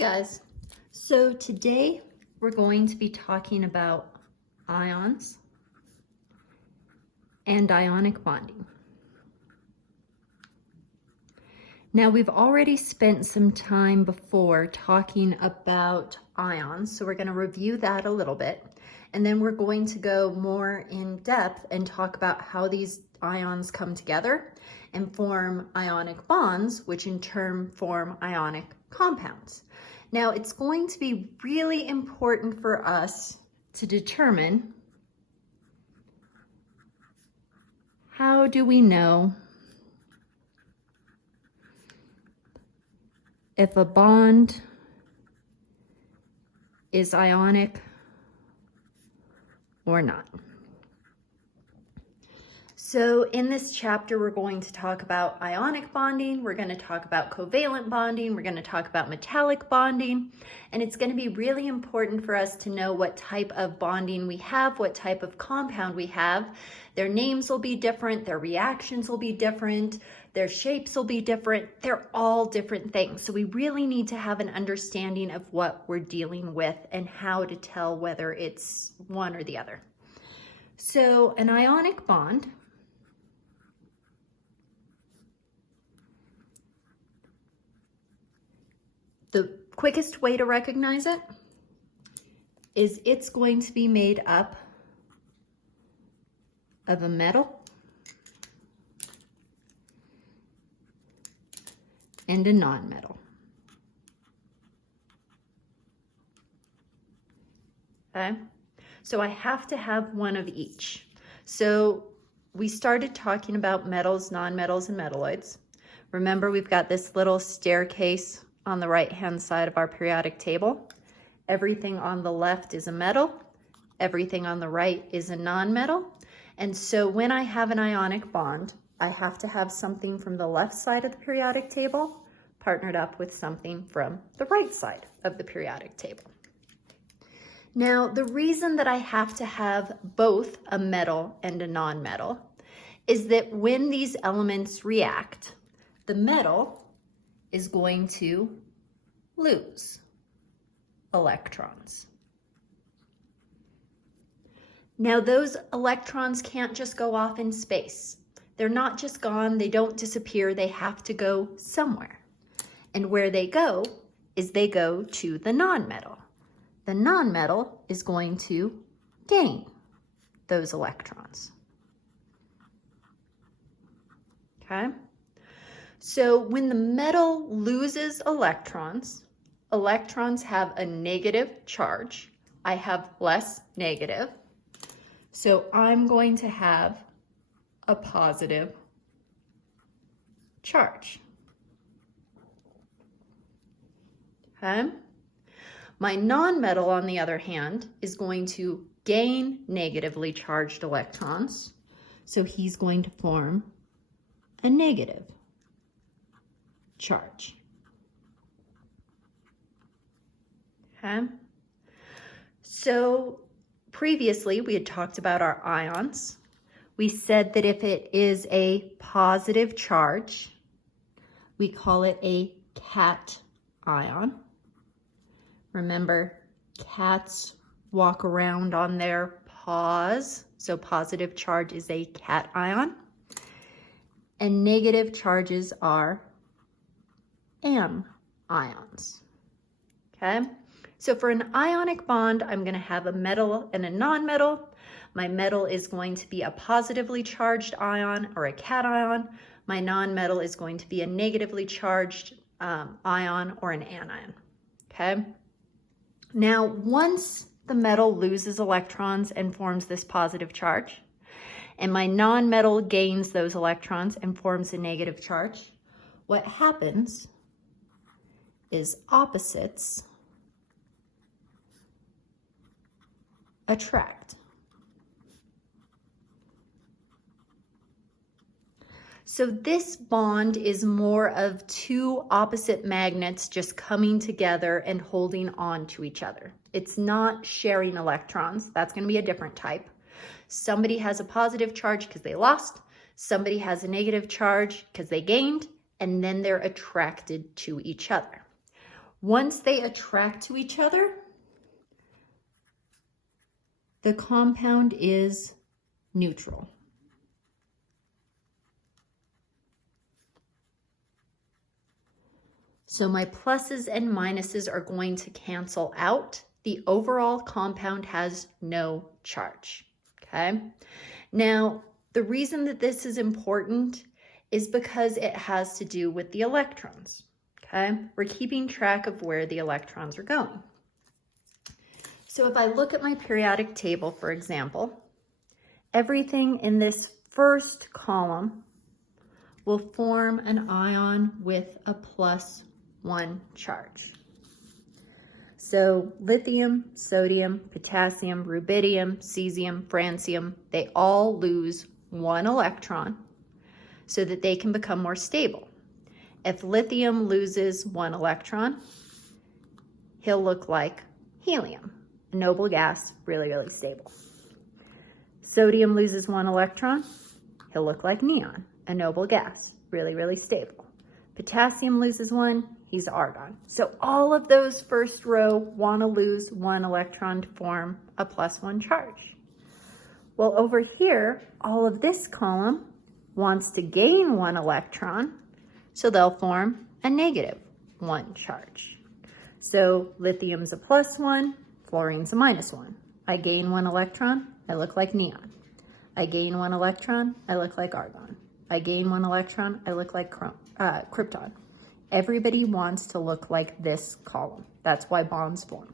guys, so today we're going to be talking about ions and ionic bonding. Now we've already spent some time before talking about ions, so we're going to review that a little bit, and then we're going to go more in depth and talk about how these ions come together and form ionic bonds, which in turn form ionic compounds. Now, it's going to be really important for us to determine how do we know if a bond is ionic or not. So in this chapter, we're going to talk about ionic bonding, we're going to talk about covalent bonding, we're going to talk about metallic bonding, and it's going to be really important for us to know what type of bonding we have, what type of compound we have. Their names will be different, their reactions will be different, their shapes will be different, they're all different things. So we really need to have an understanding of what we're dealing with and how to tell whether it's one or the other. So an ionic bond the quickest way to recognize it is it's going to be made up of a metal and a non-metal. Okay, so I have to have one of each. So we started talking about metals, non-metals, and metalloids. Remember, we've got this little staircase on the right-hand side of our periodic table. Everything on the left is a metal, everything on the right is a non-metal. And so when I have an ionic bond, I have to have something from the left side of the periodic table partnered up with something from the right side of the periodic table. Now, the reason that I have to have both a metal and a non-metal is that when these elements react, the metal is going to lose electrons. Now, those electrons can't just go off in space. They're not just gone, they don't disappear, they have to go somewhere. And where they go is they go to the non-metal. The non-metal is going to gain those electrons. Okay? So when the metal loses electrons, electrons have a negative charge. I have less negative. So I'm going to have a positive charge. Okay? My non-metal, on the other hand, is going to gain negatively charged electrons. So he's going to form a negative charge. Okay. So previously we had talked about our ions. We said that if it is a positive charge, we call it a cation. Remember, cats walk around on their paws, so positive charge is a cation. And negative charges are anions. Okay, so for an ionic bond, I'm going to have a metal and a non-metal. My metal is going to be a positively charged ion or a cation. My non-metal is going to be a negatively charged ion or an anion. Okay, now once the metal loses electrons and forms this positive charge, and my non-metal gains those electrons and forms a negative charge, what happens is opposites attract. So this bond is more of two opposite magnets just coming together and holding on to each other. It's not sharing electrons. That's going to be a different type. Somebody has a positive charge because they lost. Somebody has a negative charge because they gained, and then they're attracted to each other. Once they attract to each other, the compound is neutral. So my pluses and minuses are going to cancel out. The overall compound has no charge, okay? Now, the reason that this is important is because it has to do with the electrons, okay? We're keeping track of where the electrons are going. So if I look at my periodic table, for example, everything in this first column will form an ion with a +1 charge. So lithium, sodium, potassium, rubidium, cesium, francium, they all lose 1 electron so that they can become more stable. If lithium loses 1 electron, he'll look like helium, a noble gas, really, really stable. Sodium loses 1 electron, he'll look like neon, a noble gas, really, really stable. Potassium loses 1, he's argon. So all of those first row want to lose 1 electron to form a +1 charge. Well, over here, all of this column wants to gain 1 electron, so they'll form a -1 charge. So lithium's a +1, fluorine's a -1. I gain 1 electron, I look like neon. I gain 1 electron, I look like argon. I gain 1 electron, I look like krypton. Everybody wants to look like this column. That's why bonds form,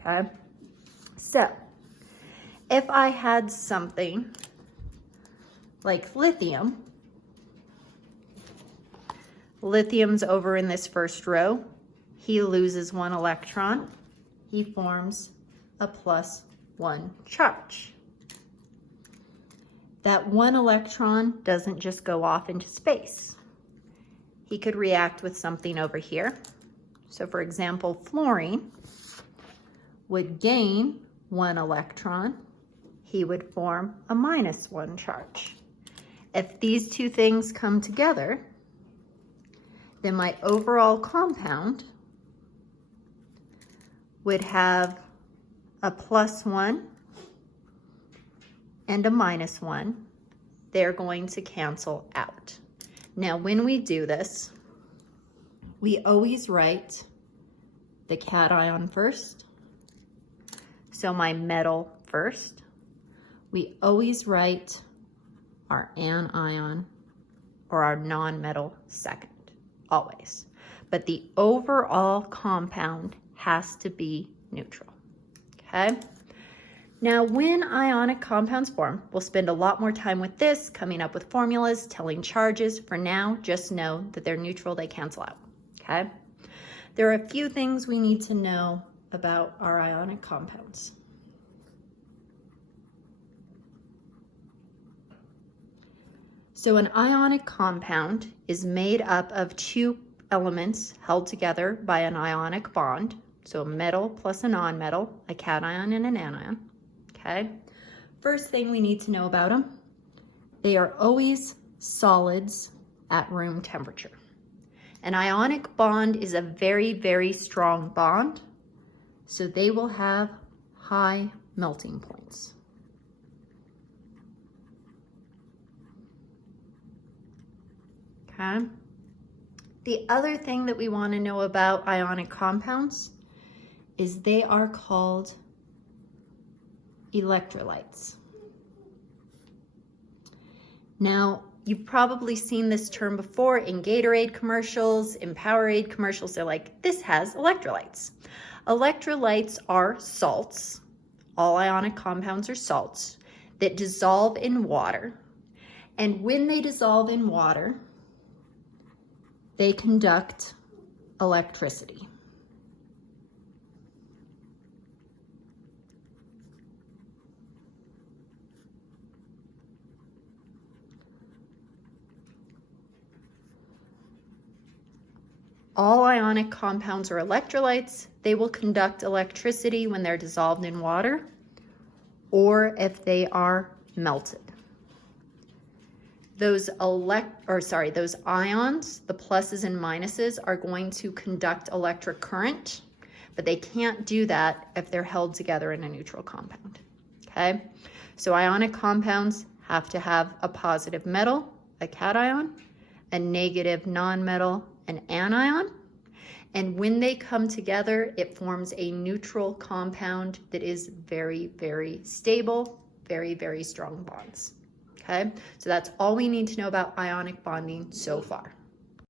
okay? So, if I had something like lithium, lithium's over in this first row, he loses 1 electron, he forms a +1 charge. That 1 electron doesn't just go off into space. He could react with something over here. So for example, fluorine would gain 1 electron. He would form a -1 charge. If these two things come together, then my overall compound would have a +1 and a -1. They're going to cancel out. Now, when we do this, we always write the cation first. So my metal first. We always write our anion or our non-metal second, always. But the overall compound has to be neutral, okay? Now, when ionic compounds form, we'll spend a lot more time with this, coming up with formulas, telling charges. For now, just know that they're neutral, they cancel out, okay? There are a few things we need to know about our ionic compounds. So an ionic compound is made up of 2 elements held together by an ionic bond. So a metal plus a non-metal, a cation and an anion. Okay, first thing we need to know about them, they are always solids at room temperature. An ionic bond is a very, very strong bond, so they will have high melting points. Okay, the other thing that we want to know about ionic compounds is they are called electrolytes. Now, you've probably seen this term before in Gatorade commercials, in Powerade commercials. They're like, this has electrolytes. Electrolytes are salts. All ionic compounds are salts that dissolve in water. And when they dissolve in water, they conduct electricity. All ionic compounds are electrolytes. They will conduct electricity when they're dissolved in water or if they are melted. those those ions, the pluses and minuses, are going to conduct electric current, but they can't do that if they're held together in a neutral compound, okay? So ionic compounds have to have a positive metal, a cation, a negative nonmetal, an anion, and when they come together, it forms a neutral compound that is very, very stable, very, very strong bonds. Okay, so that's all we need to know about ionic bonding so far.